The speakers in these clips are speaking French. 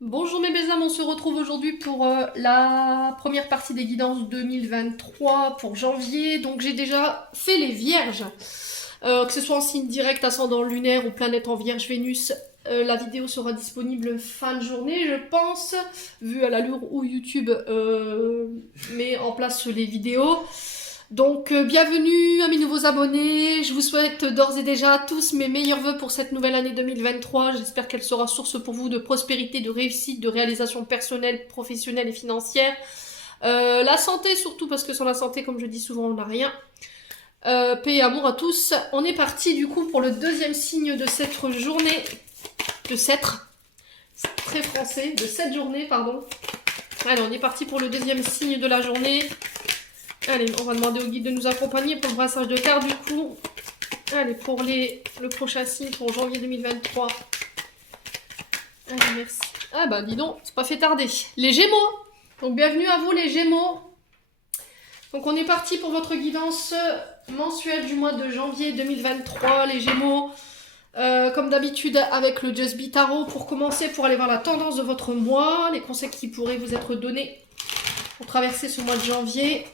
Bonjour mes belles âmes, on se retrouve aujourd'hui pour la première partie des guidances 2023 pour janvier. Donc j'ai déjà fait les vierges, que ce soit en signe direct, ascendant lunaire ou planète en vierge Vénus. La vidéo sera disponible fin de journée, je pense, vu à l'allure où YouTube met en place les vidéos. Donc bienvenue à mes nouveaux abonnés, je vous souhaite d'ores et déjà tous mes meilleurs vœux pour cette nouvelle année 2023, j'espère qu'elle sera source pour vous de prospérité, de réussite, de réalisation personnelle, professionnelle et financière. La santé surtout, parce que sans la santé, comme je dis souvent, on n'a rien. Paix et amour à tous. On est parti du coup pour le deuxième signe de cette journée, de cette, c'est très français, de cette journée, pardon. Allez, on est parti pour le deuxième signe de la journée. Allez, on va demander au guide de nous accompagner pour le brassage de cartes du coup. Allez, pour le prochain signe pour janvier 2023. Allez, merci. Ah bah dis donc, c'est pas fait tarder. Les Gémeaux. Donc bienvenue à vous les Gémeaux. Donc on est parti pour votre guidance mensuelle du mois de janvier 2023, les Gémeaux. Comme d'habitude avec le Just Be Tarot pour commencer, pour aller voir la tendance de votre mois, les conseils qui pourraient vous être donnés pour traverser ce mois de janvier.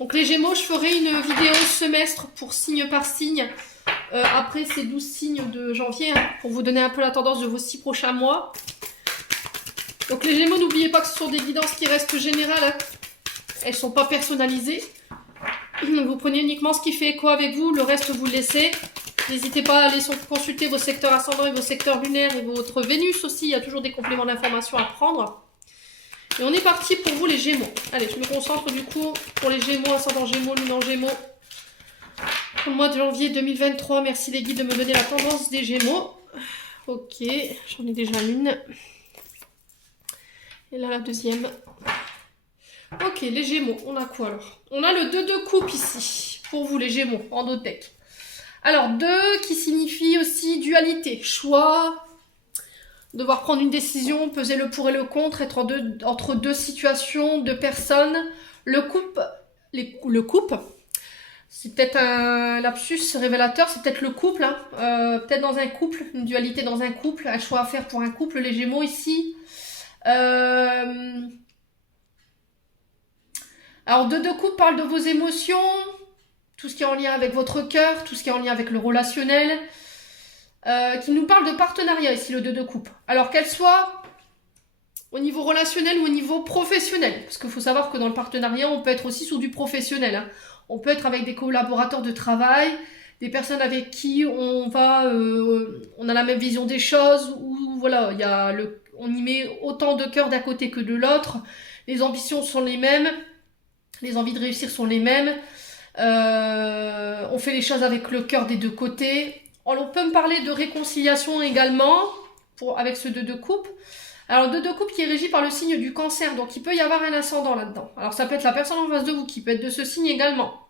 Donc les Gémeaux, je ferai une vidéo semestre pour signe par signe après ces 12 signes de janvier pour vous donner un peu la tendance de vos 6 prochains mois. Donc les Gémeaux, n'oubliez pas que ce sont des guidances qui restent générales. Elles ne sont pas personnalisées. Vous prenez uniquement ce qui fait écho avec vous, le reste vous le laissez. N'hésitez pas à aller consulter vos secteurs ascendants et vos secteurs lunaires et votre Vénus aussi. Il y a toujours des compléments d'informations à prendre. Et on est parti pour vous les Gémeaux. Allez, je me concentre du coup pour les Gémeaux, ascendant Gémeaux, lune en Gémeaux. Pour le mois de janvier 2023, merci les guides de me donner la tendance des Gémeaux. Ok, j'en ai déjà une. Et là la deuxième. Ok, les Gémeaux, on a quoi alors? On a le 2 de coupe ici, pour vous les Gémeaux, en dos de deck. Alors 2 qui signifie aussi dualité, choix, devoir prendre une décision, peser le pour et le contre, être entre deux situations, deux personnes. Le couple, c'est peut-être un lapsus révélateur, c'est peut-être le couple, hein. Peut-être dans un couple, une dualité dans un couple, un choix à faire pour un couple, les Gémeaux ici. Alors, de couple parle de vos émotions, tout ce qui est en lien avec votre cœur, tout ce qui est en lien avec le relationnel, qui nous parle de partenariat ici, le 2 de coupe. Alors, qu'elle soit au niveau relationnel ou au niveau professionnel, parce qu'il faut savoir que dans le partenariat, on peut être aussi sur du professionnel, hein. On peut être avec des collaborateurs de travail, des personnes avec qui on a la même vision des choses, ou voilà, on y met autant de cœur d'un côté que de l'autre, les ambitions sont les mêmes, les envies de réussir sont les mêmes, on fait les choses avec le cœur des deux côtés. On peut me parler de réconciliation également, avec ce 2 de coupe. Alors, 2 de coupe qui est régi par le signe du cancer, donc il peut y avoir un ascendant là-dedans. Alors, ça peut être la personne en face de vous qui peut être de ce signe également.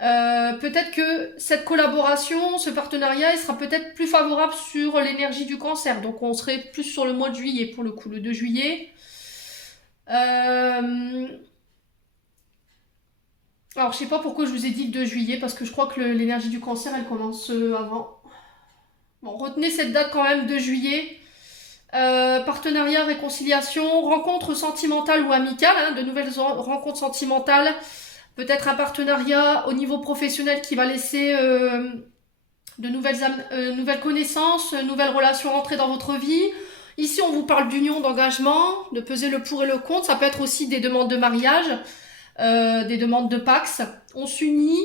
Peut-être que cette collaboration, ce partenariat, il sera peut-être plus favorable sur l'énergie du cancer. Donc, on serait plus sur le mois de juillet pour le coup, le 2 juillet. Alors, je sais pas pourquoi je vous ai dit le 2 juillet, parce que je crois que l'énergie du cancer, elle commence avant. Bon, retenez cette date quand même, 2 juillet. Partenariat, réconciliation, rencontre sentimentale ou amicale, hein, de nouvelles rencontres sentimentales, peut-être un partenariat au niveau professionnel qui va laisser de nouvelles connaissances, nouvelles relations rentrer dans votre vie. Ici, on vous parle d'union, d'engagement, de peser le pour et le contre. Ça peut être aussi des demandes de mariage, des demandes de Pax. On s'unit.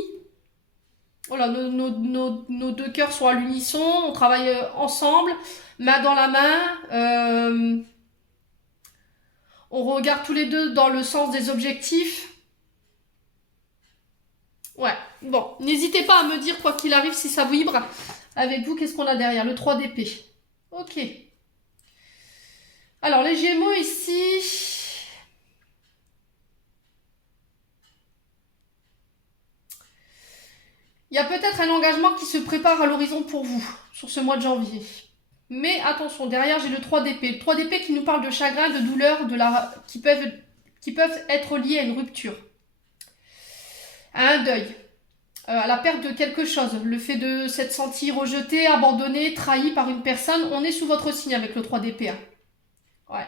Voilà, nos deux cœurs sont à l'unisson, on travaille ensemble, main dans la main, on regarde tous les deux dans le sens des objectifs. Ouais, bon, n'hésitez pas à me dire quoi qu'il arrive si ça vibre avec vous, qu'est-ce qu'on a derrière, le 3 d'épée. Ok. Alors les Gémeaux ici... Il y a peut-être un engagement qui se prépare à l'horizon pour vous, sur ce mois de janvier. Mais attention, derrière j'ai le 3 d'épée. Le 3 d'épée qui nous parle de chagrin, de douleur, qui peuvent être liés à une rupture, à un deuil, à la perte de quelque chose. Le fait de s'être senti rejeté, abandonné, trahi par une personne. On est sous votre signe avec le 3 d'épée. Hein. Ouais.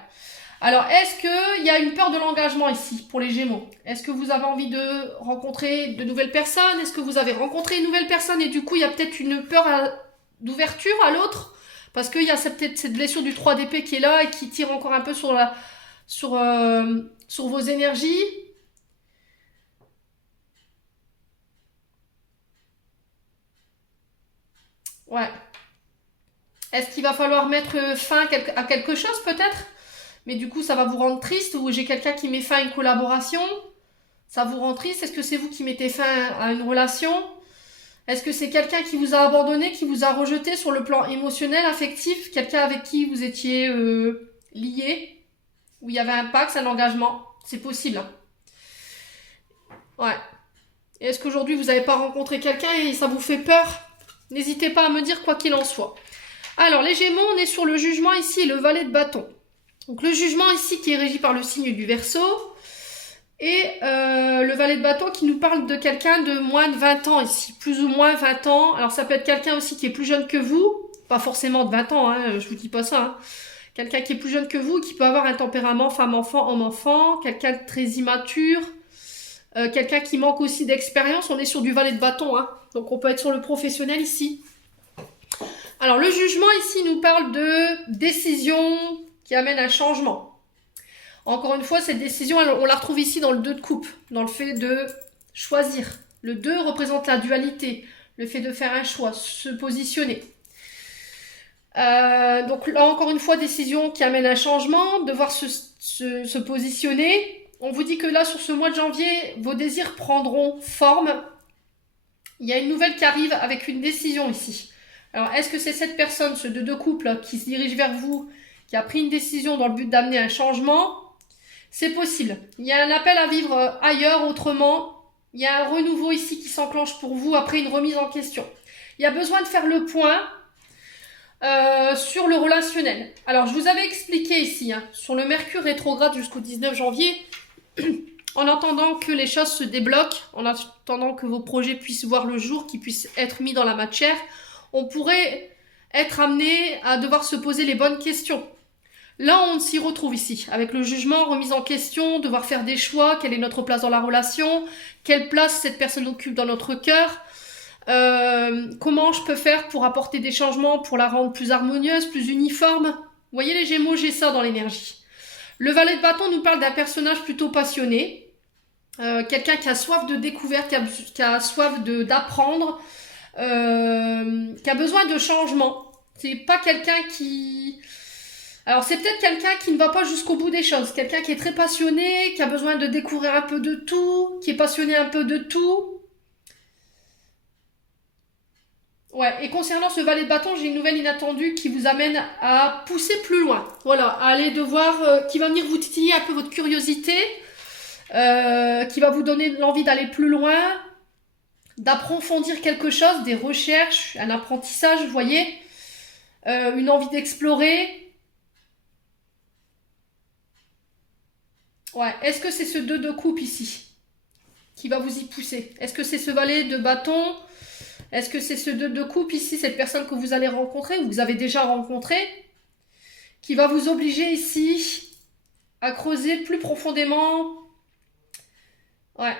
Alors, est-ce qu'il y a une peur de l'engagement ici pour les Gémeaux? Est-ce que vous avez envie de rencontrer de nouvelles personnes? Est-ce que vous avez rencontré une nouvelle personne et du coup, il y a peut-être une peur d'ouverture à l'autre? Parce qu'il y a peut-être cette blessure du 3 d'épée qui est là et qui tire encore un peu sur vos énergies. Ouais. Est-ce qu'il va falloir mettre fin à quelque chose peut-être? Mais du coup, ça va vous rendre triste, ou j'ai quelqu'un qui met fin à une collaboration, ça vous rend triste. Est-ce que c'est vous qui mettez fin à une relation? Est-ce que c'est quelqu'un qui vous a abandonné, qui vous a rejeté sur le plan émotionnel, affectif, quelqu'un avec qui vous étiez lié, où il y avait un pacte, un engagement? C'est possible. Hein. Ouais. Et est-ce qu'aujourd'hui vous n'avez pas rencontré quelqu'un et ça vous fait peur? N'hésitez pas à me dire quoi qu'il en soit. Alors les Gémeaux, on est sur le jugement ici, le valet de bâton. Donc le jugement ici qui est régi par le signe du Verseau. Et le valet de bâton qui nous parle de quelqu'un de moins de 20 ans ici. Plus ou moins 20 ans. Alors ça peut être quelqu'un aussi qui est plus jeune que vous. Pas forcément de 20 ans, hein, je vous dis pas ça. Hein. Quelqu'un qui est plus jeune que vous, qui peut avoir un tempérament femme-enfant, homme-enfant. Quelqu'un de très immature. Quelqu'un qui manque aussi d'expérience. On est sur du valet de bâton. Hein. Donc on peut être sur le professionnel ici. Alors le jugement ici nous parle de décision qui amène un changement. Encore une fois, cette décision, on la retrouve ici dans le 2 de coupe, dans le fait de choisir. Le 2 représente la dualité, le fait de faire un choix, se positionner. Donc là, encore une fois, décision qui amène un changement, devoir se positionner. On vous dit que là, sur ce mois de janvier, vos désirs prendront forme. Il y a une nouvelle qui arrive avec une décision ici. Alors, est-ce que c'est cette personne, ce 2 de couple, qui se dirige vers vous, qui a pris une décision dans le but d'amener un changement? C'est possible. Il y a un appel à vivre ailleurs, autrement. Il y a un renouveau ici qui s'enclenche pour vous après une remise en question. Il y a besoin de faire le point sur le relationnel. Alors, je vous avais expliqué ici, hein, sur le Mercure rétrograde jusqu'au 19 janvier, en attendant que les choses se débloquent, en attendant que vos projets puissent voir le jour, qu'ils puissent être mis dans la matière, on pourrait être amené à devoir se poser les bonnes questions. Là, on s'y retrouve ici, avec le jugement, remise en question, devoir faire des choix, quelle est notre place dans la relation, quelle place cette personne occupe dans notre cœur, comment je peux faire pour apporter des changements, pour la rendre plus harmonieuse, plus uniforme. Vous voyez les Gémeaux, j'ai ça dans l'énergie. Le valet de bâton nous parle d'un personnage plutôt passionné, quelqu'un qui a soif de découverte, qui a soif d'apprendre, qui a besoin de changement. C'est pas quelqu'un qui... Alors c'est peut-être quelqu'un qui ne va pas jusqu'au bout des choses, quelqu'un qui est très passionné, qui a besoin de découvrir un peu de tout, qui est passionné un peu de tout. Ouais, et concernant ce valet de bâton, j'ai une nouvelle inattendue qui vous amène à pousser plus loin. Voilà, à aller devoir, qui va venir vous titiller un peu votre curiosité, qui va vous donner l'envie d'aller plus loin, d'approfondir quelque chose, des recherches, un apprentissage, vous voyez, une envie d'explorer. Ouais, est-ce que c'est ce 2 de coupe ici qui va vous y pousser? Est-ce que c'est ce valet de bâton? Est-ce que c'est ce 2 de coupe ici, cette personne que vous allez rencontrer, ou que vous avez déjà rencontré, qui va vous obliger ici à creuser plus profondément? Ouais.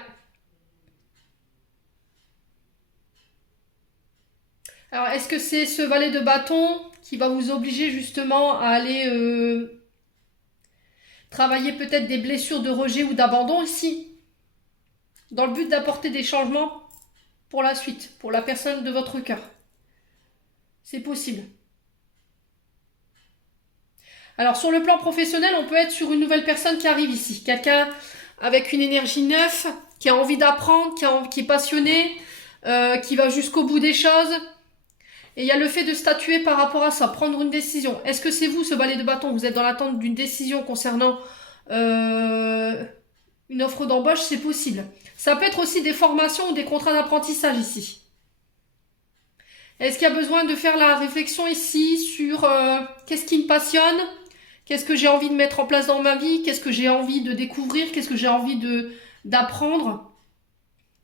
Alors, est-ce que c'est ce valet de bâton qui va vous obliger justement à aller travailler peut-être des blessures de rejet ou d'abandon ici, dans le but d'apporter des changements pour la suite, pour la personne de votre cœur? C'est possible. Alors sur le plan professionnel, on peut être sur une nouvelle personne qui arrive ici. Quelqu'un avec une énergie neuve, qui a envie d'apprendre, qui est passionné, qui va jusqu'au bout des choses. Et il y a le fait de statuer par rapport à ça, prendre une décision. Est-ce que c'est vous, ce valet de bâton? Vous êtes dans l'attente d'une décision concernant une offre d'embauche? C'est possible. Ça peut être aussi des formations ou des contrats d'apprentissage ici. Est-ce qu'il y a besoin de faire la réflexion ici sur qu'est-ce qui me passionne? Qu'est-ce que j'ai envie de mettre en place dans ma vie? Qu'est-ce que j'ai envie de découvrir? Qu'est-ce que j'ai envie d'apprendre?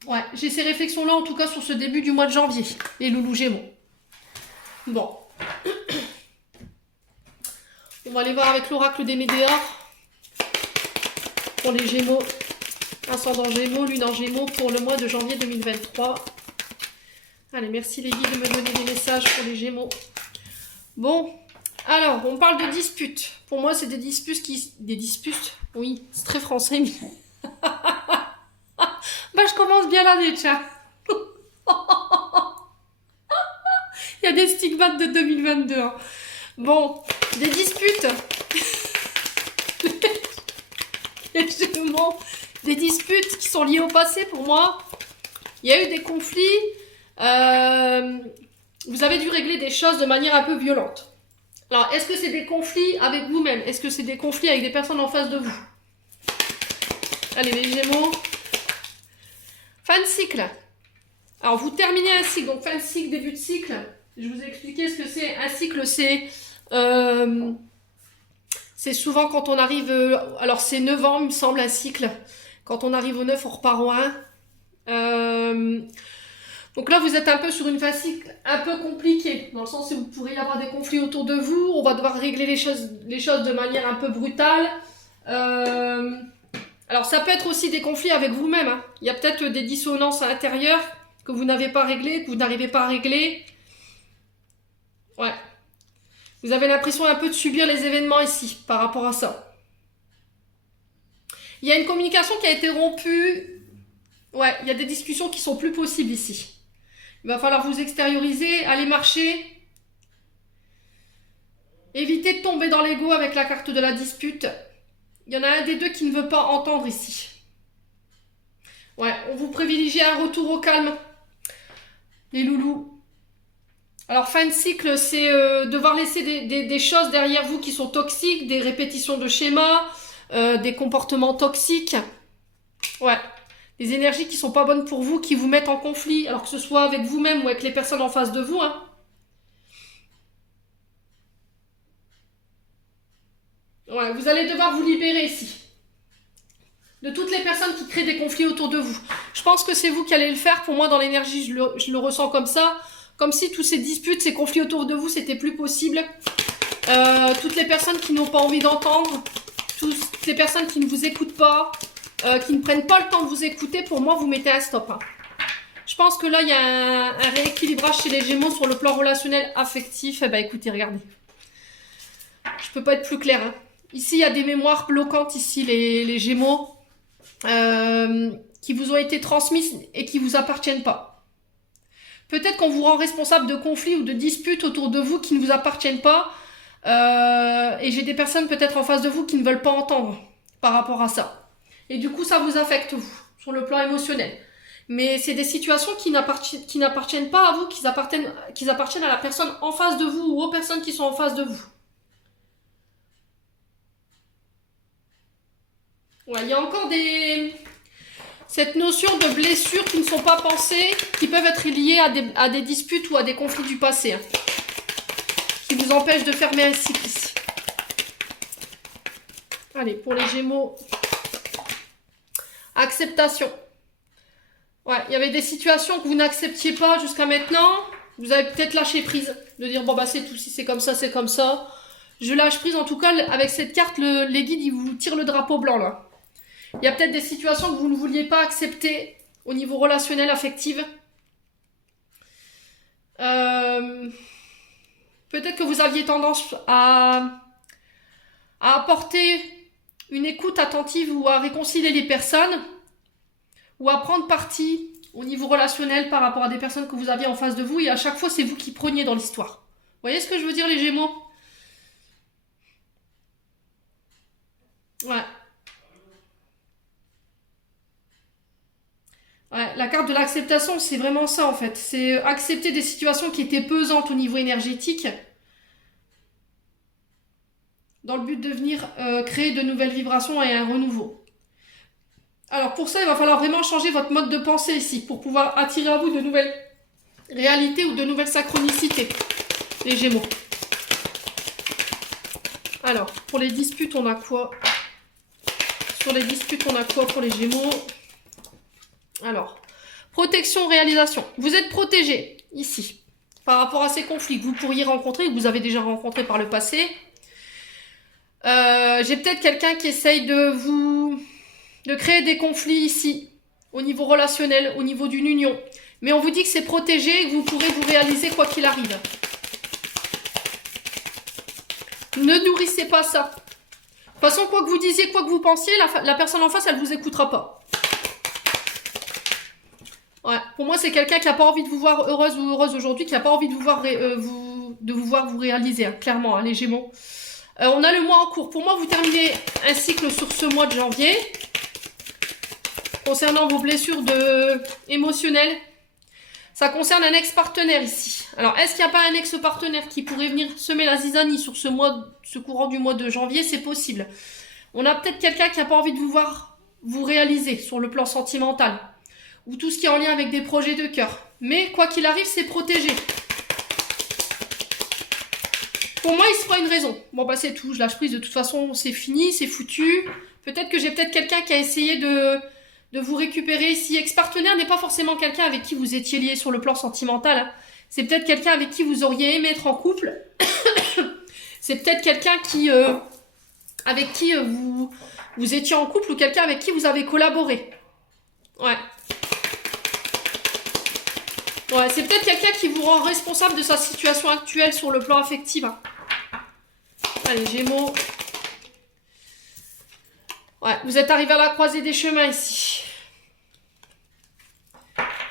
Ouais, j'ai ces réflexions-là en tout cas sur ce début du mois de janvier, les loulous Gémeaux. Bon. On va aller voir avec l'oracle des Médéors. pour les Gémeaux. Ascendant Gémeaux, Lune en Gémeaux pour le mois de janvier 2023. Allez, merci les guides de me donner des messages pour les Gémeaux. Bon, alors, on parle de disputes. Pour moi, c'est des disputes qui... Des disputes? Oui, c'est très français, mais... Bah, je commence bien l'année, tiens. Il y a des stigmates de 2022. Hein. Bon, des disputes. Les Gémeaux, des disputes qui sont liées au passé pour moi. Il y a eu des conflits. Vous avez dû régler des choses de manière un peu violente. Alors, est-ce que c'est des conflits avec vous-même? Est-ce que c'est des conflits avec des personnes en face de vous? Allez, les Gémeaux. Fin de cycle. Alors, vous terminez un cycle. Donc, fin de cycle, début de cycle. Je vous ai expliqué ce que c'est. Un cycle, c'est souvent quand on arrive... alors, c'est 9 ans, il me semble, un cycle. Quand on arrive au 9, on repart au 1. Donc là, vous êtes un peu sur une phase cycle un peu compliquée, dans le sens où vous pourriez y avoir des conflits autour de vous, on va devoir régler les choses de manière un peu brutale. Alors ça peut être aussi des conflits avec vous-même, hein. Il y a peut-être des dissonances à l'intérieur que vous n'avez pas réglées, que vous n'arrivez pas à régler. Ouais. Vous avez l'impression un peu de subir les événements ici, par rapport à ça. Il y a une communication qui a été rompue. Ouais, il y a des discussions qui sont plus possibles ici. Il va falloir vous extérioriser, aller marcher. Évitez de tomber dans l'ego avec la carte de la dispute. Il y en a un des deux qui ne veut pas entendre ici. Ouais, on vous privilégie un retour au calme. Les loulous. Alors, fin de cycle, c'est devoir laisser des choses derrière vous qui sont toxiques, des répétitions de schémas, des comportements toxiques. Ouais. Des énergies qui sont pas bonnes pour vous, qui vous mettent en conflit, alors que ce soit avec vous-même ou avec les personnes en face de vous. Hein. Ouais, vous allez devoir vous libérer ici. De toutes les personnes qui créent des conflits autour de vous. Je pense que c'est vous qui allez le faire. Pour moi, dans l'énergie, je le ressens comme ça. Comme si tous ces disputes, ces conflits autour de vous, c'était plus possible. Toutes les personnes qui n'ont pas envie d'entendre. Toutes les personnes qui ne vous écoutent pas. Qui ne prennent pas le temps de vous écouter, pour moi, vous mettez un stop. Hein. Je pense que là, il y a un rééquilibrage chez les Gémeaux sur le plan relationnel affectif. Eh ben, écoutez, regardez. Je peux pas être plus claire. Hein. Ici, il y a des mémoires bloquantes, ici, les Gémeaux, qui vous ont été transmises et qui vous appartiennent pas. Peut-être qu'on vous rend responsable de conflits ou de disputes autour de vous qui ne vous appartiennent pas. Et j'ai des personnes peut-être en face de vous qui ne veulent pas entendre par rapport à ça. Et du coup, ça vous affecte, vous, sur le plan émotionnel. Mais c'est des situations qui n'appartiennent pas à vous, qui appartiennent à la personne en face de vous ou aux personnes qui sont en face de vous. Ouais, il y a encore cette notion de blessures qui ne sont pas pensées, qui peuvent être liées à des disputes ou à des conflits du passé, hein, qui vous empêchent de fermer un cycle ici. Allez, pour les Gémeaux... Acceptation. Ouais, il y avait des situations que vous n'acceptiez pas jusqu'à maintenant. Vous avez peut-être lâché prise. De dire, bon bah c'est tout, si c'est comme ça, c'est comme ça. Je lâche prise, en tout cas, avec cette carte, les guides, ils vous tirent le drapeau blanc, là. Il y a peut-être des situations que vous ne vouliez pas accepter au niveau relationnel, affectif. Peut-être que vous aviez tendance à apporter une écoute attentive ou à réconcilier les personnes, ou à prendre parti au niveau relationnel par rapport à des personnes que vous aviez en face de vous, et à chaque fois, c'est vous qui preniez dans l'histoire. Vous voyez ce que je veux dire, les Gémeaux? Ouais. Ouais, la carte de l'acceptation, c'est vraiment ça, en fait. C'est accepter des situations qui étaient pesantes au niveau énergétique, dans le but de venir créer de nouvelles vibrations et un renouveau. Alors pour ça, il va falloir vraiment changer votre mode de pensée ici, pour pouvoir attirer à vous de nouvelles réalités ou de nouvelles synchronicités, les Gémeaux. Alors, pour les disputes, on a quoi? Sur les disputes, on a quoi pour les Gémeaux? Alors, protection, réalisation. Vous êtes protégé, ici, par rapport à ces conflits que vous pourriez rencontrer, que vous avez déjà rencontrés par le passé. J'ai peut-être quelqu'un qui essaye de vous de créer des conflits ici, au niveau relationnel, au niveau d'une union. Mais on vous dit que c'est protégé et que vous pourrez vous réaliser quoi qu'il arrive. Ne nourrissez pas ça. De toute façon, quoi que vous disiez, quoi que vous pensiez, la personne en face, elle ne vous écoutera pas. Ouais, pour moi, c'est quelqu'un qui n'a pas envie de vous voir heureuse ou heureuse aujourd'hui, qui n'a pas envie de vous voir, vous réaliser, hein, clairement, hein, les Gémeaux. On a le mois en cours. Pour moi, vous terminez un cycle sur ce mois de janvier. Concernant vos blessures émotionnelles, ça concerne un ex-partenaire ici. Alors, est-ce qu'il n'y a pas un ex-partenaire qui pourrait venir semer la zizanie sur ce courant du mois de janvier? C'est possible. On a peut-être quelqu'un qui n'a pas envie de vous voir vous réaliser sur le plan sentimental. Ou tout ce qui est en lien avec des projets de cœur. Mais quoi qu'il arrive, c'est protégé. Pour moi, il se fera une raison. Bon, bah c'est tout, je lâche prise. De toute façon, c'est fini, c'est foutu. Peut-être que j'ai quelqu'un qui a essayé de vous récupérer ici. Ex-partenaire n'est pas forcément quelqu'un avec qui vous étiez lié sur le plan sentimental. Hein. C'est peut-être quelqu'un avec qui vous auriez aimé être en couple. C'est peut-être quelqu'un avec qui vous étiez en couple ou quelqu'un avec qui vous avez collaboré. Ouais. Ouais, c'est peut-être quelqu'un qui vous rend responsable de sa situation actuelle sur le plan affectif. Hein. Allez, Gémeaux. Ouais, vous êtes arrivé à la croisée des chemins ici.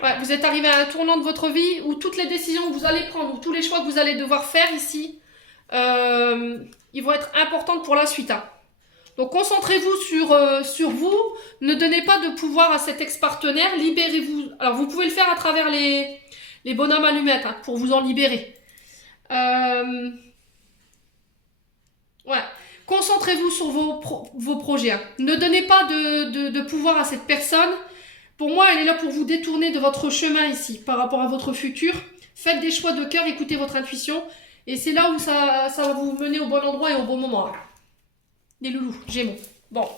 Ouais, vous êtes arrivé à un tournant de votre vie où toutes les décisions que vous allez prendre, ou tous les choix que vous allez devoir faire ici, ils vont être importants pour la suite. Hein. Donc concentrez-vous sur vous, ne donnez pas de pouvoir à cet ex-partenaire, libérez-vous. Alors vous pouvez le faire à travers les bonhommes allumettes, hein, pour vous en libérer. Ouais. Concentrez-vous sur vos projets. Hein. Ne donnez pas de pouvoir à cette personne. Pour moi, elle est là pour vous détourner de votre chemin ici, par rapport à votre futur. Faites des choix de cœur, écoutez votre intuition. Et c'est là où ça va vous mener au bon endroit et au bon moment. Hein. Les loulous, Gémeaux. Bon.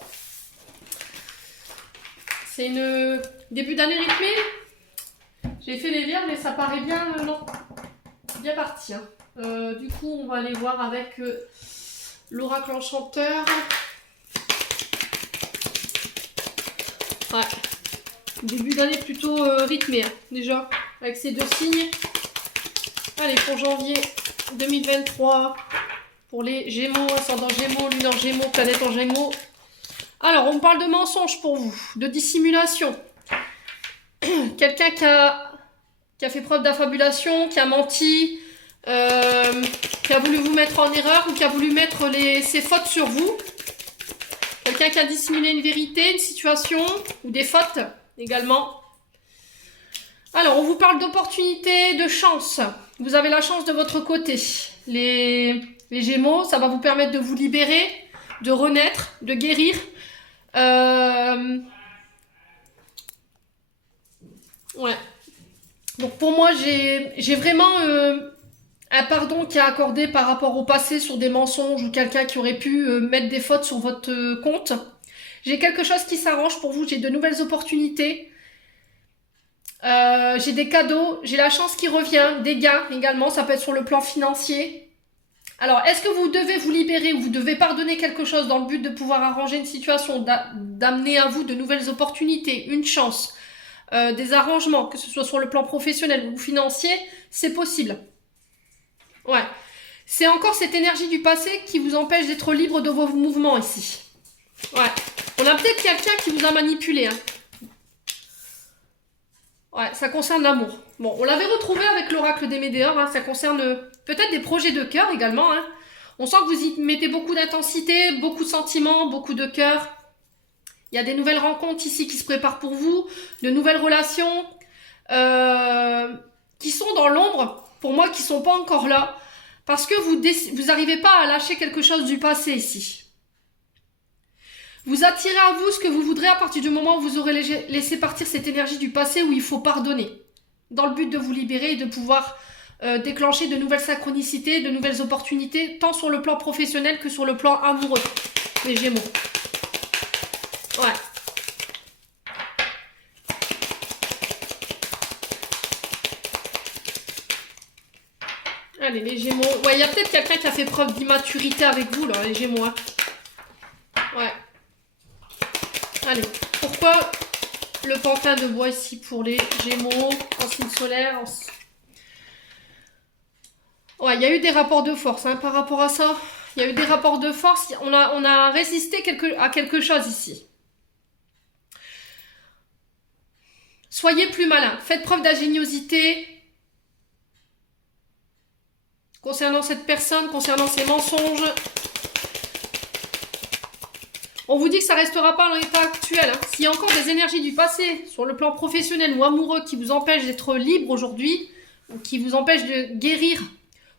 C'est une début d'année rythmée. J'ai fait les vierges, mais ça paraît bien bien parti. Hein. Du coup, on va aller voir avec l'oracle enchanteur. Ouais. Début d'année plutôt rythmé, hein, déjà, avec ces deux signes. Allez, pour janvier 2023, pour les Gémeaux, ascendant Gémeaux, lune en Gémeaux, planète en Gémeaux. Alors, on parle de mensonge pour vous, de dissimulation. Quelqu'un qui a fait preuve d'affabulation, qui a menti, qui a voulu vous mettre en erreur ou qui a voulu mettre ses fautes sur vous. Quelqu'un qui a dissimulé une vérité, une situation ou des fautes également. Alors, on vous parle d'opportunité, de chance. Vous avez la chance de votre côté. Les Gémeaux, ça va vous permettre de vous libérer, de renaître, de guérir. Ouais. Donc pour moi, j'ai vraiment un pardon qui est accordé par rapport au passé sur des mensonges ou quelqu'un qui aurait pu mettre des fautes sur votre compte. J'ai quelque chose qui s'arrange pour vous, j'ai de nouvelles opportunités. J'ai des cadeaux, j'ai la chance qui revient, des gains également, ça peut être sur le plan financier. Alors, est-ce que vous devez vous libérer ou vous devez pardonner quelque chose dans le but de pouvoir arranger une situation, d'amener à vous de nouvelles opportunités, une chance, des arrangements, que ce soit sur le plan professionnel ou financier, c'est possible. Ouais. C'est encore cette énergie du passé qui vous empêche d'être libre de vos mouvements ici. Ouais. On a peut-être quelqu'un qui vous a manipulé, hein. Ouais, ça concerne l'amour. Bon, on l'avait retrouvé avec l'oracle des Médéors, hein, ça concerne peut-être des projets de cœur également. Hein. On sent que vous y mettez beaucoup d'intensité, beaucoup de sentiments, beaucoup de cœur. Il y a des nouvelles rencontres ici qui se préparent pour vous, de nouvelles relations qui sont dans l'ombre, pour moi, qui sont pas encore là, parce que vous n'arrivez pas à lâcher quelque chose du passé ici. Vous attirez à vous ce que vous voudrez à partir du moment où vous aurez laissé partir cette énergie du passé où il faut pardonner. Dans le but de vous libérer et de pouvoir déclencher de nouvelles synchronicités, de nouvelles opportunités, tant sur le plan professionnel que sur le plan amoureux. Les Gémeaux. Ouais. Allez, les Gémeaux. Ouais, il y a peut-être quelqu'un qui a fait preuve d'immaturité avec vous, là, les Gémeaux. Hein. Ouais. Allez, pourquoi le pantin de bois ici pour les Gémeaux en signe solaire Ouais, il y a eu des rapports de force hein, par rapport à ça. Il y a eu des rapports de force. On a résisté à quelque chose ici. Soyez plus malin. Faites preuve d'ingéniosité concernant cette personne, concernant ses mensonges. On vous dit que ça ne restera pas dans l'état actuel. Hein. S'il y a encore des énergies du passé sur le plan professionnel ou amoureux qui vous empêchent d'être libre aujourd'hui, ou qui vous empêchent de guérir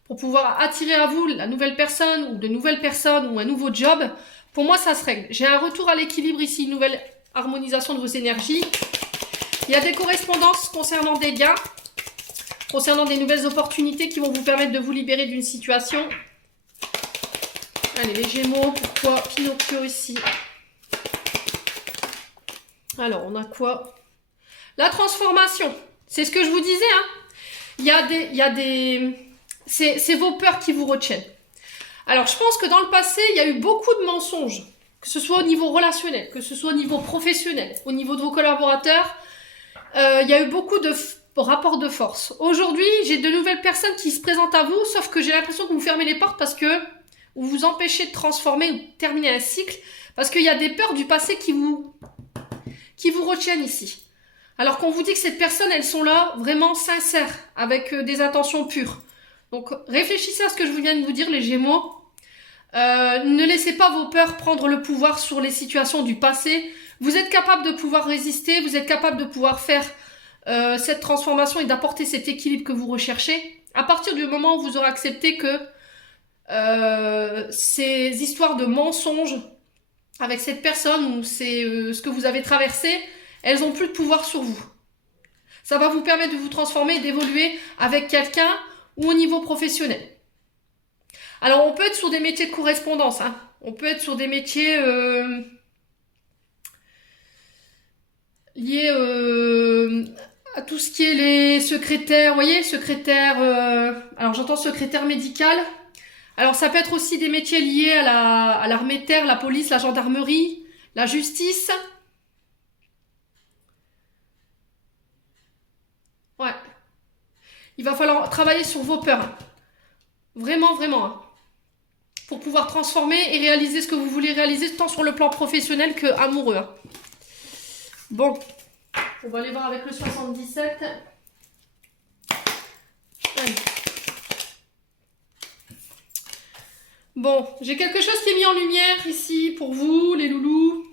pour pouvoir attirer à vous la nouvelle personne ou de nouvelles personnes ou un nouveau job, pour moi ça se règle. J'ai un retour à l'équilibre ici, une nouvelle harmonisation de vos énergies. Il y a des correspondances concernant des gains, concernant des nouvelles opportunités qui vont vous permettre de vous libérer d'une situation. Allez, les Gémeaux, pourquoi Pinocchio ici? Alors, on a quoi? La transformation. C'est ce que je vous disais, hein. Il y a des... C'est vos peurs qui vous retiennent. Alors, je pense que dans le passé, il y a eu beaucoup de mensonges. Que ce soit au niveau relationnel, que ce soit au niveau professionnel, au niveau de vos collaborateurs. Il y a eu beaucoup de rapports de force. Aujourd'hui, j'ai de nouvelles personnes qui se présentent à vous, sauf que j'ai l'impression que vous fermez les portes parce que vous vous empêchez de transformer ou de terminer un cycle, parce qu'il y a des peurs du passé qui vous retiennent ici. Alors qu'on vous dit que cette personne, elles sont là vraiment sincères, avec des intentions pures. Donc réfléchissez à ce que je viens de vous dire, les Gémeaux. Ne laissez pas vos peurs prendre le pouvoir sur les situations du passé. Vous êtes capable de pouvoir résister, vous êtes capable de pouvoir faire cette transformation et d'apporter cet équilibre que vous recherchez. À partir du moment où vous aurez accepté que ces histoires de mensonges avec cette personne ou ce que vous avez traversé, elles n'ont plus de pouvoir sur vous. Ça va vous permettre de vous transformer et d'évoluer avec quelqu'un ou au niveau professionnel. Alors, on peut être sur des métiers de correspondance. Hein. On peut être sur des métiers liés à tout ce qui est les secrétaires. Vous voyez, secrétaire... alors, j'entends secrétaire médical. Alors, ça peut être aussi des métiers liés à l'armée de terre, la police, la gendarmerie, la justice. Ouais. Il va falloir travailler sur vos peurs. Hein. Vraiment, vraiment. Hein. Pour pouvoir transformer et réaliser ce que vous voulez réaliser, tant sur le plan professionnel que amoureux. Hein. Bon. On va aller voir avec le 77. Allez. Bon, j'ai quelque chose qui est mis en lumière ici pour vous, les loulous.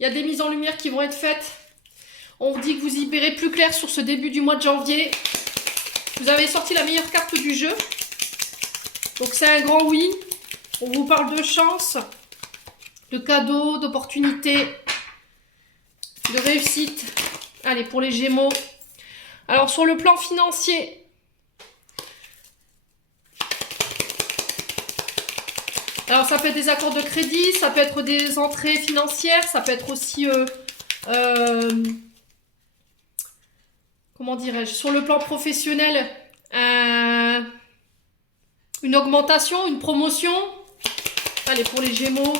Il y a des mises en lumière qui vont être faites. On vous dit que vous y verrez plus clair sur ce début du mois de janvier. Vous avez sorti la meilleure carte du jeu. Donc c'est un grand oui. On vous parle de chance, de cadeaux, d'opportunités, de réussite. Allez, pour les Gémeaux. Alors sur le plan financier... Alors, ça peut être des accords de crédit, ça peut être des entrées financières, ça peut être aussi, comment dirais-je, sur le plan professionnel, une augmentation, une promotion. Allez, pour les Gémeaux.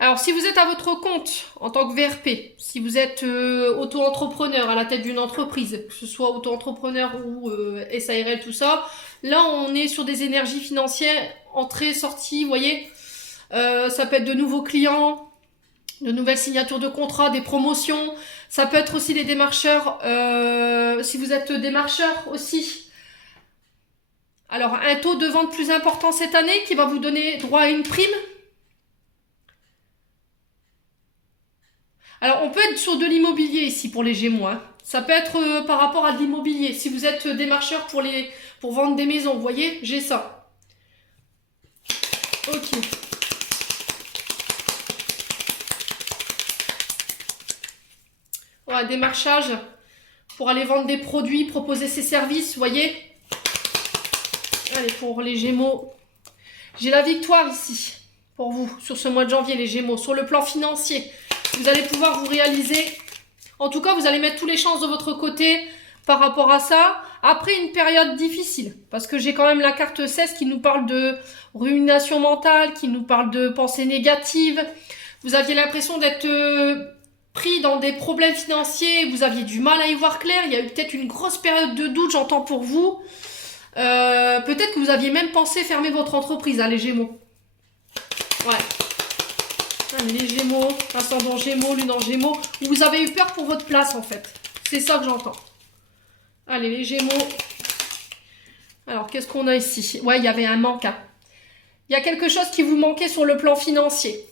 Alors, si vous êtes à votre compte en tant que VRP, si vous êtes auto-entrepreneur à la tête d'une entreprise, que ce soit auto-entrepreneur ou SARL, tout ça, là, on est sur des énergies financières, entrée, sortie, vous voyez. Ça peut être de nouveaux clients, de nouvelles signatures de contrats, des promotions. Ça peut être aussi des démarcheurs, si vous êtes démarcheur aussi. Alors, un taux de vente plus important cette année qui va vous donner droit à une prime. Alors, on peut être sur de l'immobilier ici pour les Gémeaux. Hein. Ça peut être par rapport à de l'immobilier. Si vous êtes démarcheur pour vendre des maisons, vous voyez, j'ai ça. Ok. Voilà, démarchage pour aller vendre des produits, proposer ses services, vous voyez. Allez, pour les Gémeaux. J'ai la victoire ici pour vous sur ce mois de janvier, les Gémeaux. Sur le plan financier, vous allez pouvoir vous réaliser. En tout cas, vous allez mettre toutes les chances de votre côté par rapport à ça. Après une période difficile, parce que j'ai quand même la carte 16 qui nous parle de ruination mentale, qui nous parle de pensées négatives. Vous aviez l'impression d'être pris dans des problèmes financiers, vous aviez du mal à y voir clair, il y a eu peut-être une grosse période de doute, j'entends pour vous. Peut-être que vous aviez même pensé fermer votre entreprise, hein, les Gémeaux. Ouais. Allez, les Gémeaux, ascendant Gémeaux, lune en Gémeaux. Vous avez eu peur pour votre place, en fait. C'est ça que j'entends. Allez, les Gémeaux. Alors, qu'est-ce qu'on a ici? Ouais, il y avait un manque. Hein. Il y a quelque chose qui vous manquait sur le plan financier.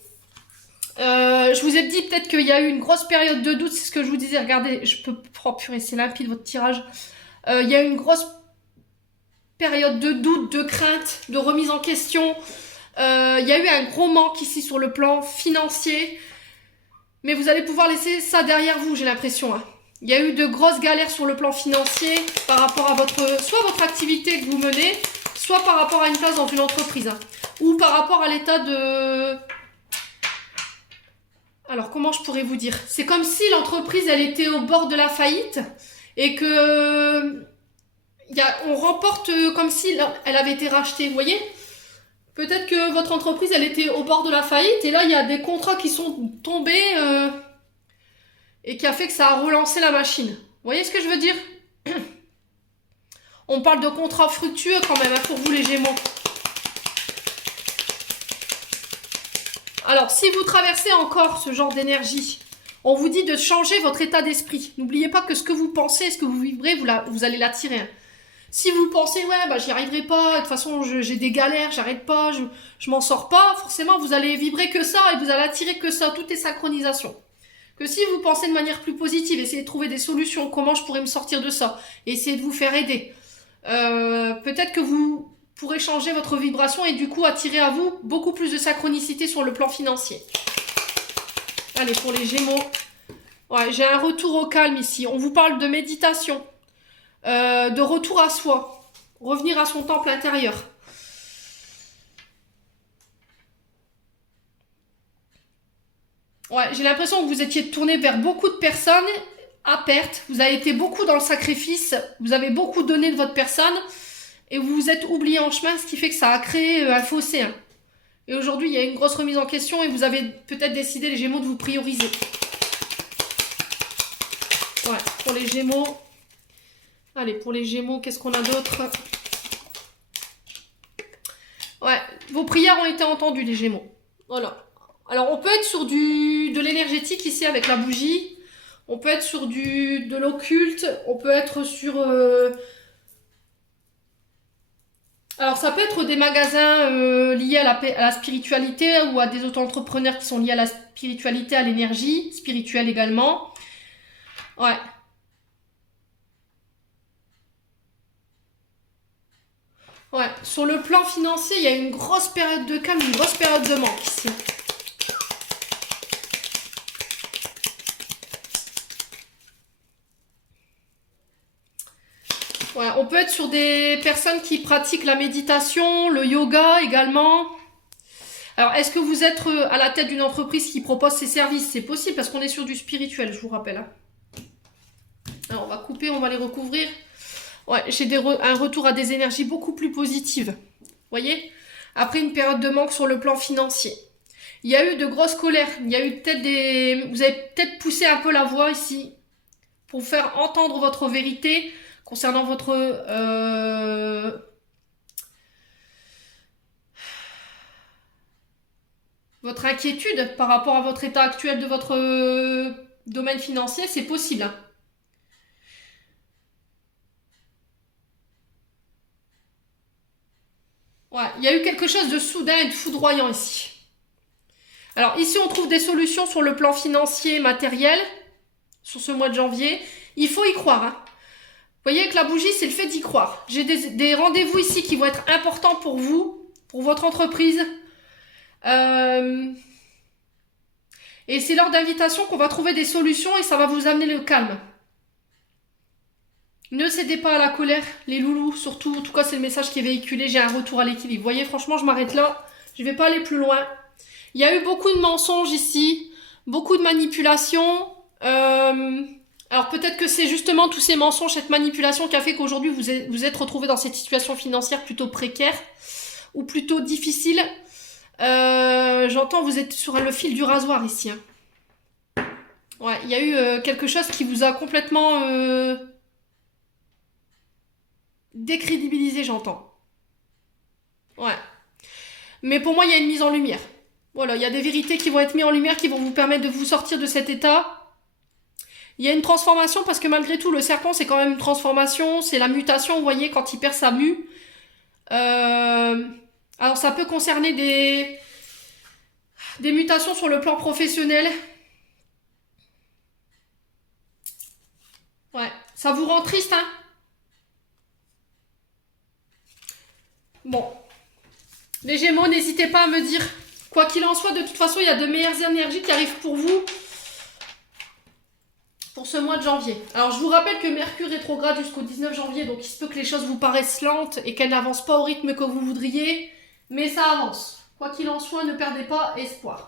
Je vous ai dit peut-être qu'il y a eu une grosse période de doute. C'est ce que je vous disais. Regardez, je peux... Oh purée, c'est limpide votre tirage. Il y a eu une grosse période de doute, de crainte, de remise en question. Il y a eu un gros manque ici sur le plan financier. Mais vous allez pouvoir laisser ça derrière vous, j'ai l'impression. Hein. Il y a eu de grosses galères sur le plan financier par rapport à soit votre activité que vous menez, soit par rapport à une place dans une entreprise. Hein, ou par rapport à l'état de... Alors, comment je pourrais vous dire? C'est comme si l'entreprise, elle était au bord de la faillite et que... on remporte comme si elle avait été rachetée, vous voyez? Peut-être que votre entreprise, elle était au bord de la faillite et là, il y a des contrats qui sont tombés et qui a fait que ça a relancé la machine. Vous voyez ce que je veux dire? On parle de contrats fructueux quand même, hein, pour vous les Gémeaux. Alors, si vous traversez encore ce genre d'énergie, on vous dit de changer votre état d'esprit. N'oubliez pas que ce que vous pensez, ce que vous vibrez, vous allez l'attirer. Hein. Si vous pensez, ouais, bah j'y arriverai pas, de toute façon j'ai des galères, j'arrête pas, je m'en sors pas, forcément vous allez vibrer que ça et vous allez attirer que ça, tout est synchronisation. Que si vous pensez de manière plus positive, essayez de trouver des solutions, comment je pourrais me sortir de ça, essayez de vous faire aider. Peut-être que vous pourrez changer votre vibration et du coup attirer à vous beaucoup plus de synchronicité sur le plan financier. Allez, pour les Gémeaux, ouais, j'ai un retour au calme ici. On vous parle de méditation. De retour à soi, revenir à son temple intérieur. Ouais, j'ai l'impression que vous étiez tourné vers beaucoup de personnes à perte, vous avez été beaucoup dans le sacrifice, vous avez beaucoup donné de votre personne et vous vous êtes oublié en chemin, ce qui fait que ça a créé un fossé. Hein. Et aujourd'hui, il y a une grosse remise en question et vous avez peut-être décidé, les Gémeaux, de vous prioriser. Ouais, pour les Gémeaux... Allez, pour les Gémeaux, qu'est-ce qu'on a d'autre? Ouais, vos prières ont été entendues, les Gémeaux. Voilà. Alors, on peut être sur de l'énergétique ici avec la bougie. On peut être sur de l'occulte. On peut être sur... Alors, ça peut être des magasins liés à la spiritualité ou à des auto-entrepreneurs qui sont liés à la spiritualité, à l'énergie spirituelle également. Ouais. Ouais, sur le plan financier, il y a une grosse période de calme, une grosse période de manque ici. Ouais, on peut être sur des personnes qui pratiquent la méditation, le yoga également. Alors, est-ce que vous êtes à la tête d'une entreprise qui propose ses services? C'est possible parce qu'on est sur du spirituel, je vous rappelle. Hein. Alors, on va couper, on va les recouvrir. Ouais, j'ai un retour à des énergies beaucoup plus positives. Vous voyez? Après une période de manque sur le plan financier. Il y a eu de grosses colères. Il y a eu peut-être vous avez peut-être poussé un peu la voix ici pour faire entendre votre vérité concernant votre inquiétude par rapport à votre état actuel de votre domaine financier. C'est possible. Hein. Ouais, il y a eu quelque chose de soudain et de foudroyant ici. Alors ici, on trouve des solutions sur le plan financier, matériel, sur ce mois de janvier. Il faut y croire. Hein. Vous voyez que la bougie, c'est le fait d'y croire. J'ai des rendez-vous ici qui vont être importants pour vous, pour votre entreprise. Et c'est lors d'invitation qu'on va trouver des solutions et ça va vous amener le calme. Ne cédez pas à la colère, les loulous, surtout. En tout cas, c'est le message qui est véhiculé. J'ai un retour à l'équilibre. Vous voyez, franchement, je m'arrête là. Je ne vais pas aller plus loin. Il y a eu beaucoup de mensonges ici, beaucoup de manipulations. Alors, peut-être que c'est justement tous ces mensonges, cette manipulation qui a fait qu'aujourd'hui, vous êtes retrouvé dans cette situation financière plutôt précaire ou plutôt difficile. J'entends vous êtes sur le fil du rasoir ici. Hein. Ouais, il y a eu quelque chose qui vous a complètement décrédibilisé, j'entends. Ouais. Mais pour moi, il y a une mise en lumière. Voilà, il y a des vérités qui vont être mises en lumière, qui vont vous permettre de vous sortir de cet état. Il y a une transformation parce que malgré tout, le serpent, c'est quand même une transformation. C'est la mutation, vous voyez, quand il perd sa mue. Alors, ça peut concerner des mutations sur le plan professionnel. Ouais, ça vous rend triste, hein? Bon. Les Gémeaux, n'hésitez pas à me dire. Quoi qu'il en soit, de toute façon, il y a de meilleures énergies qui arrivent pour vous pour ce mois de janvier. Alors, je vous rappelle que Mercure rétrograde jusqu'au 19 janvier, donc il se peut que les choses vous paraissent lentes et qu'elles n'avancent pas au rythme que vous voudriez, mais ça avance. Quoi qu'il en soit, ne perdez pas espoir.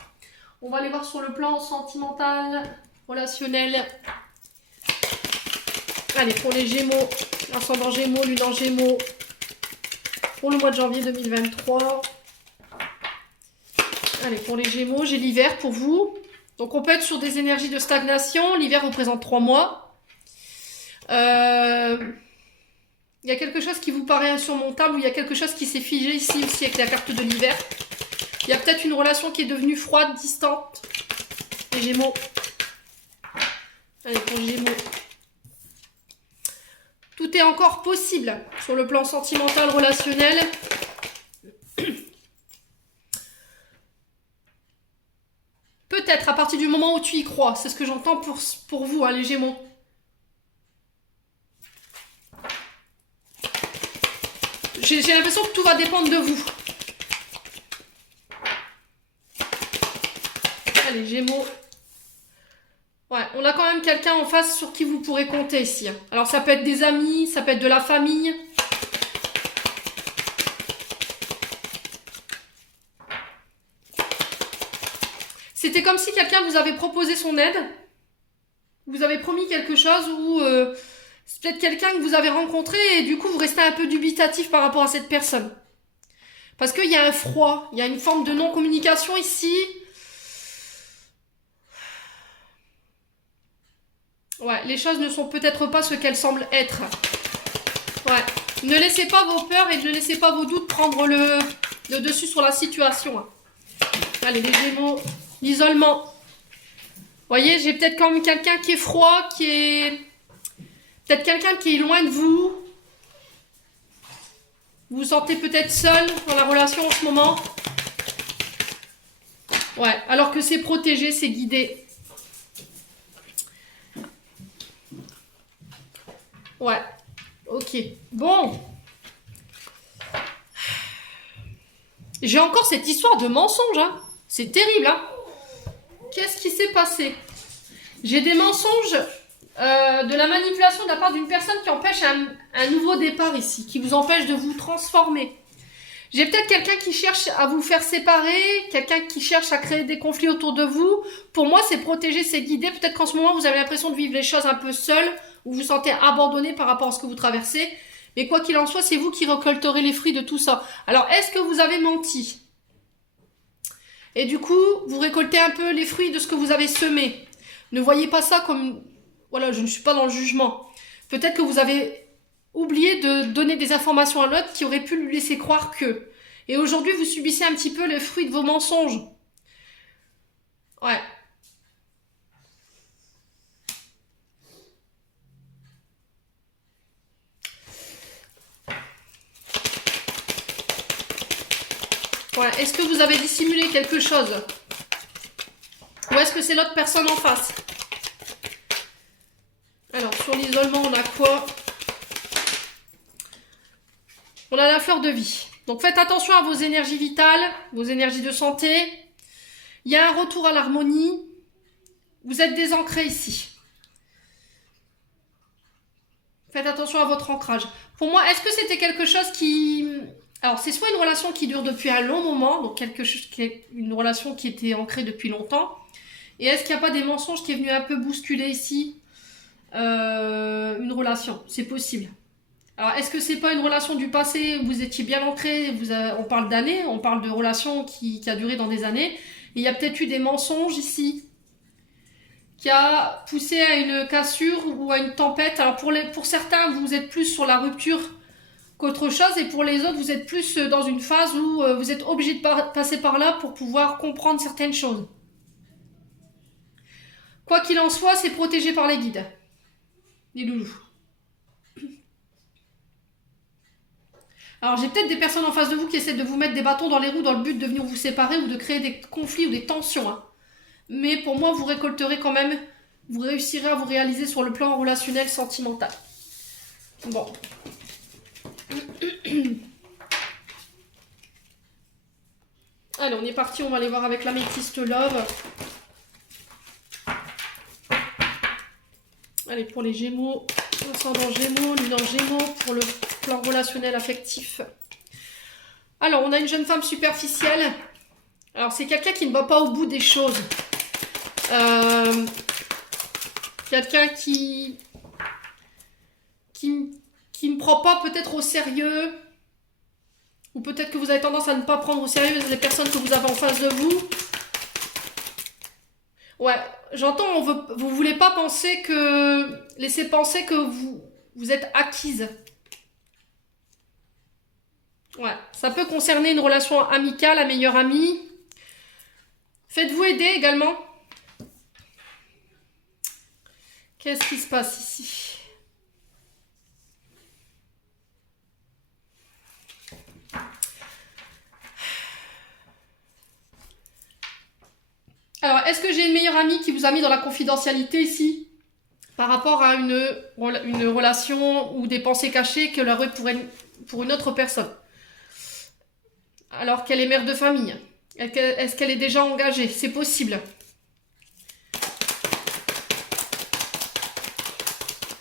On va aller voir sur le plan sentimental, relationnel. Allez, pour les Gémeaux, ascendant Gémeaux, lune en Gémeaux, pour le mois de janvier 2023. Allez, pour les Gémeaux, j'ai l'hiver pour vous. Donc, on peut être sur des énergies de stagnation. L'hiver représente 3 mois. Il y a quelque chose qui vous paraît insurmontable ou il y a quelque chose qui s'est figé ici aussi avec la carte de l'hiver. Il y a peut-être une relation qui est devenue froide, distante. Les Gémeaux. Allez, pour les Gémeaux. Tout est encore possible sur le plan sentimental, relationnel. Peut-être à partir du moment où tu y crois. C'est ce que j'entends pour vous, hein, les Gémeaux. J'ai l'impression que tout va dépendre de vous. Allez, Gémeaux. Ouais, on a quand même quelqu'un en face sur qui vous pourrez compter ici. Alors ça peut être des amis, ça peut être de la famille. C'était comme si quelqu'un vous avait proposé son aide. Vous avez promis quelque chose ou c'est peut-être quelqu'un que vous avez rencontré et du coup vous restez un peu dubitatif par rapport à cette personne. Parce qu'il y a un froid, il y a une forme de non-communication ici. Ouais, les choses ne sont peut-être pas ce qu'elles semblent être. Ouais. Ne laissez pas vos peurs et ne laissez pas vos doutes prendre le dessus sur la situation. Allez, les Gémeaux, l'isolement. Vous voyez, j'ai peut-être quand même quelqu'un qui est froid, qui est... Peut-être quelqu'un qui est loin de vous. Vous vous sentez peut-être seul dans la relation en ce moment. Ouais, alors que c'est protégé, c'est guidé. Ouais, ok. Bon. J'ai encore cette histoire de mensonge, hein. C'est terrible, hein. Qu'est-ce qui s'est passé? J'ai des mensonges, de la manipulation de la part d'une personne qui empêche un nouveau départ ici, qui vous empêche de vous transformer. J'ai peut-être quelqu'un qui cherche à vous faire séparer, quelqu'un qui cherche à créer des conflits autour de vous. Pour moi, c'est protéger, c'est guider. Peut-être qu'en ce moment, vous avez l'impression de vivre les choses un peu seul, ou vous vous sentez abandonné par rapport à ce que vous traversez. Mais quoi qu'il en soit, c'est vous qui récolterez les fruits de tout ça. Alors, est-ce que vous avez menti? Et du coup, vous récoltez un peu les fruits de ce que vous avez semé. Ne voyez pas ça comme... Voilà, je ne suis pas dans le jugement. Peut-être que vous avez oublié de donner des informations à l'autre qui aurait pu lui laisser croire que... Et aujourd'hui, vous subissez un petit peu les fruits de vos mensonges. Ouais. Ouais. Est-ce que vous avez dissimulé quelque chose? Ou est-ce que c'est l'autre personne en face? Alors, sur l'isolement, on a quoi? On a la fleur de vie. Donc, faites attention à vos énergies vitales, vos énergies de santé. Il y a un retour à l'harmonie. Vous êtes désancré ici. Faites attention à votre ancrage. Pour moi, est-ce que c'était quelque chose qui... Alors, c'est soit une relation qui dure depuis un long moment, donc une relation qui était ancrée depuis longtemps. Et est-ce qu'il n'y a pas des mensonges qui est venu un peu bousculer ici une relation? C'est possible. Alors, est-ce que c'est pas une relation du passé où vous étiez bien ancré, on parle d'années, on parle de relation qui a duré dans des années, et il y a peut-être eu des mensonges ici, qui a poussé à une cassure ou à une tempête. Alors pour certains, vous êtes plus sur la rupture qu'autre chose, et pour les autres, vous êtes plus dans une phase où vous êtes obligé de passer par là pour pouvoir comprendre certaines choses. Quoi qu'il en soit, c'est protégé par les guides, les loulous. Alors j'ai peut-être des personnes en face de vous qui essaient de vous mettre des bâtons dans les roues dans le but de venir vous séparer ou de créer des conflits ou des tensions. Hein. Mais pour moi, vous récolterez quand même, vous réussirez à vous réaliser sur le plan relationnel, sentimental. Bon. Allez, on est parti, on va aller voir avec l'améthyste love. Allez, pour les Gémeaux, ascendant Gémeaux, lune en Gémeaux, pour le plan relationnel affectif. Alors, on a une jeune femme superficielle. Alors, c'est quelqu'un qui ne va pas au bout des choses. Quelqu'un qui ne prend pas peut-être au sérieux, ou peut-être que vous avez tendance à ne pas prendre au sérieux les personnes que vous avez en face de vous. Ouais, j'entends, vous voulez pas laisser penser que vous êtes acquise. Ouais, ça peut concerner une relation amicale, un meilleur ami. Faites-vous aider également. Qu'est-ce qui se passe ici? Alors, est-ce que j'ai une meilleure amie qui vous a mis dans la confidentialité ici par rapport à une relation ou des pensées cachées qu'elle aurait pour une autre personne? Alors qu'elle est mère de famille. Est-ce qu'elle est déjà engagée? C'est possible.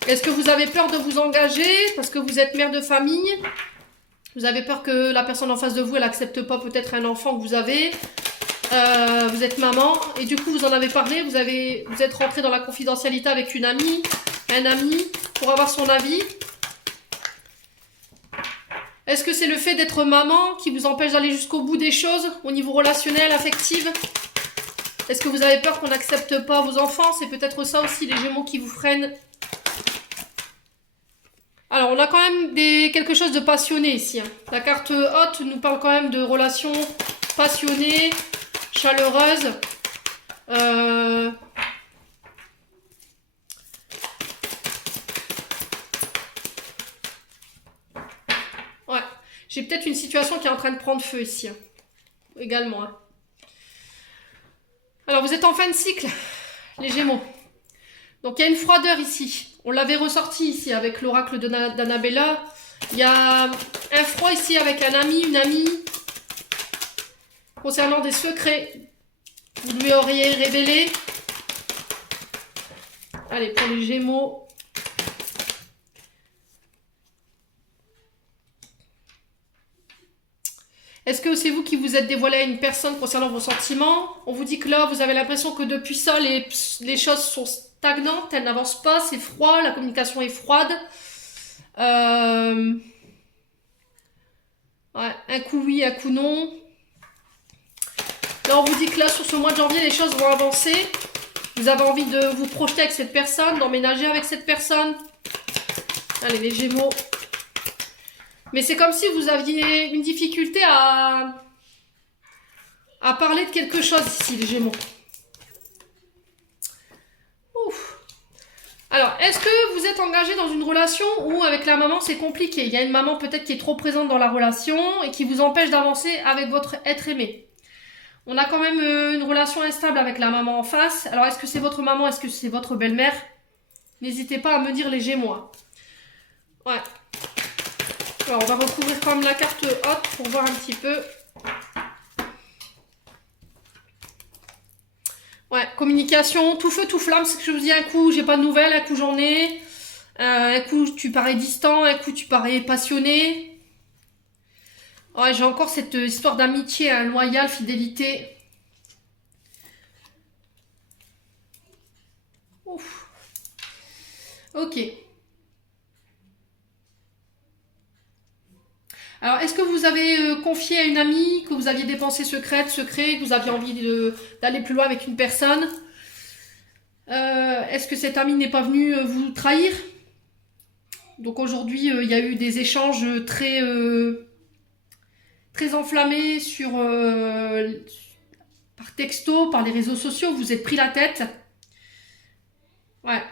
Est-ce que vous avez peur de vous engager parce que vous êtes mère de famille? Vous avez peur que la personne en face de vous, elle n'accepte pas peut-être un enfant que vous avez. Vous êtes maman et du coup vous en avez parlé, vous êtes rentré dans la confidentialité avec une amie, un ami, pour avoir son avis. Est-ce que c'est le fait d'être maman qui vous empêche d'aller jusqu'au bout des choses au niveau relationnel, affectif? Est-ce que vous avez peur qu'on n'accepte pas vos enfants? C'est peut-être ça aussi, les Gémeaux qui vous freinent. Alors, on a quand même quelque chose de passionné ici. Hein. La carte haute nous parle quand même de relations passionnées, chaleureuses. Ouais. J'ai peut-être une situation qui est en train de prendre feu ici. Hein. Également. Hein. Alors, vous êtes en fin de cycle, les Gémeaux. Donc, il y a une froideur ici. On l'avait ressorti ici avec l'oracle d'Annabella. Il y a un froid ici avec un ami, une amie. Concernant des secrets, vous lui auriez révélé. Allez, pour les Gémeaux. Est-ce que c'est vous qui vous êtes dévoilé à une personne concernant vos sentiments? On vous dit que là, vous avez l'impression que depuis ça, les choses sont stagnantes, elles n'avancent pas, c'est froid, la communication est froide. Ouais, un coup oui, un coup non. Là, on vous dit que là, sur ce mois de janvier, les choses vont avancer. Vous avez envie de vous projeter avec cette personne, d'emménager avec cette personne. Allez, les Gémeaux. Mais c'est comme si vous aviez une difficulté à parler de quelque chose ici, les Gémeaux. Ouf. Alors, est-ce que vous êtes engagé dans une relation où avec la maman c'est compliqué? Il y a une maman peut-être qui est trop présente dans la relation et qui vous empêche d'avancer avec votre être aimé. On a quand même une relation instable avec la maman en face. Alors, est-ce que c'est votre maman? Est-ce que c'est votre belle-mère? N'hésitez pas à me dire les Gémeaux. Ouais. Alors, on va recouvrir quand même la carte haute pour voir un petit peu. Ouais, communication, tout feu, tout flamme. C'est que je vous dis un coup, j'ai pas de nouvelles, un coup j'en ai. Un coup, tu parais distant, un coup, tu parais passionné. Ouais, j'ai encore cette histoire d'amitié, hein, loyale, fidélité. Ouf. Ok. vous avez confié à une amie, que vous aviez des pensées secrètes, que vous aviez envie d'aller plus loin avec une personne? Est-ce que cette amie n'est pas venue vous trahir? Donc aujourd'hui, il y a eu des échanges très enflammés par texto, par les réseaux sociaux. Vous vous êtes pris la tête. Ouais.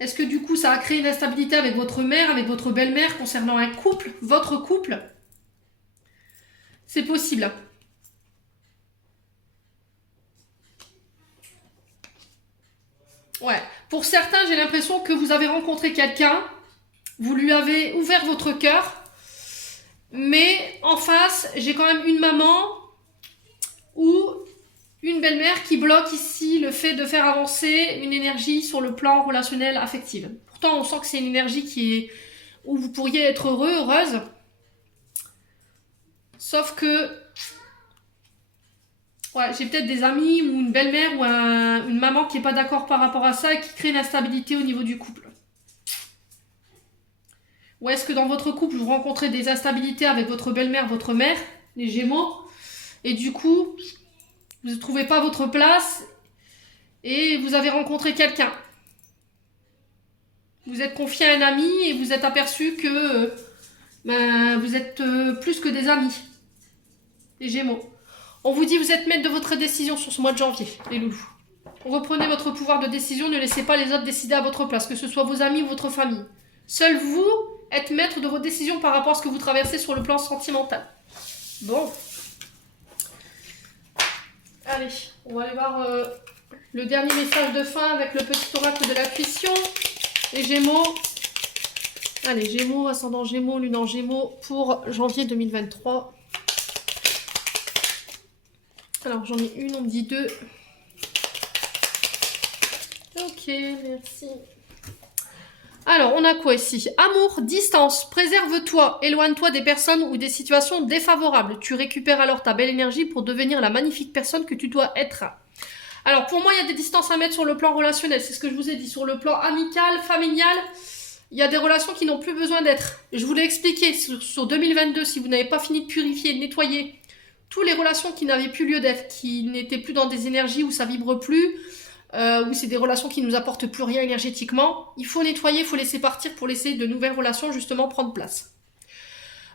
Est-ce que du coup, ça a créé une instabilité avec votre mère, avec votre belle-mère concernant un couple, votre couple? C'est possible. Ouais. Pour certains, j'ai l'impression que vous avez rencontré quelqu'un, vous lui avez ouvert votre cœur, mais en face, j'ai quand même une maman ou une belle-mère qui bloque ici le fait de faire avancer une énergie sur le plan relationnel affectif. Pourtant, on sent que c'est une énergie où vous pourriez être heureux, heureuse. Sauf que ouais, j'ai peut-être des amis ou une belle-mère ou une maman qui n'est pas d'accord par rapport à ça et qui crée une instabilité au niveau du couple. Ou est-ce que dans votre couple, vous rencontrez des instabilités avec votre belle-mère, votre mère, les Gémeaux, et du coup, vous ne trouvez pas votre place et vous avez rencontré quelqu'un. Vous êtes confié à un ami et vous êtes aperçu que vous êtes plus que des amis, les Gémeaux. On vous dit vous êtes maître de votre décision sur ce mois de janvier, les loulous. Reprenez votre pouvoir de décision, ne laissez pas les autres décider à votre place, que ce soit vos amis ou votre famille. Seul vous êtes maître de vos décisions par rapport à ce que vous traversez sur le plan sentimental. Bon. Allez, on va aller voir le dernier message de fin avec le petit oracle de l'intuition. Les Gémeaux. Allez, Gémeaux, ascendant Gémeaux, lune en Gémeaux pour janvier 2023. Alors, j'en ai une, on me dit deux. Ok, merci. Alors, on a quoi ici? Amour, distance, préserve-toi, éloigne-toi des personnes ou des situations défavorables. Tu récupères alors ta belle énergie pour devenir la magnifique personne que tu dois être. Alors, pour moi, il y a des distances à mettre sur le plan relationnel. C'est ce que je vous ai dit. Sur le plan amical, familial, il y a des relations qui n'ont plus besoin d'être. Je vous l'ai expliqué sur 2022, si vous n'avez pas fini de purifier, de nettoyer toutes les relations qui n'avaient plus lieu d'être, qui n'étaient plus dans des énergies où ça vibre plus, où c'est des relations qui nous apportent plus rien énergétiquement, il faut nettoyer, il faut laisser partir pour laisser de nouvelles relations justement prendre place.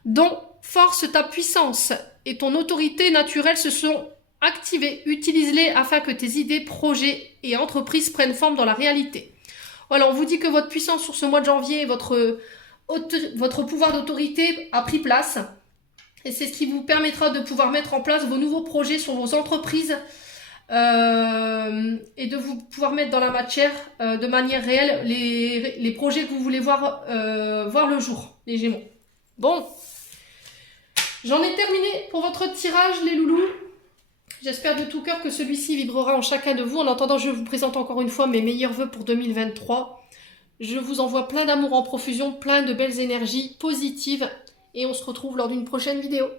Donc, force ta puissance et ton autorité naturelle se sont activées. Utilise-les afin que tes idées, projets et entreprises prennent forme dans la réalité. Voilà, on vous dit que votre puissance sur ce mois de janvier, votre pouvoir d'autorité a pris place. Et c'est ce qui vous permettra de pouvoir mettre en place vos nouveaux projets sur vos entreprises et de vous pouvoir mettre dans la matière de manière réelle les projets que vous voulez voir le jour, les Gémeaux. Bon, j'en ai terminé pour votre tirage, les loulous. J'espère de tout cœur que celui-ci vibrera en chacun de vous. En attendant, je vous présente encore une fois mes meilleurs vœux pour 2023. Je vous envoie plein d'amour en profusion, plein de belles énergies positives. Et on se retrouve lors d'une prochaine vidéo.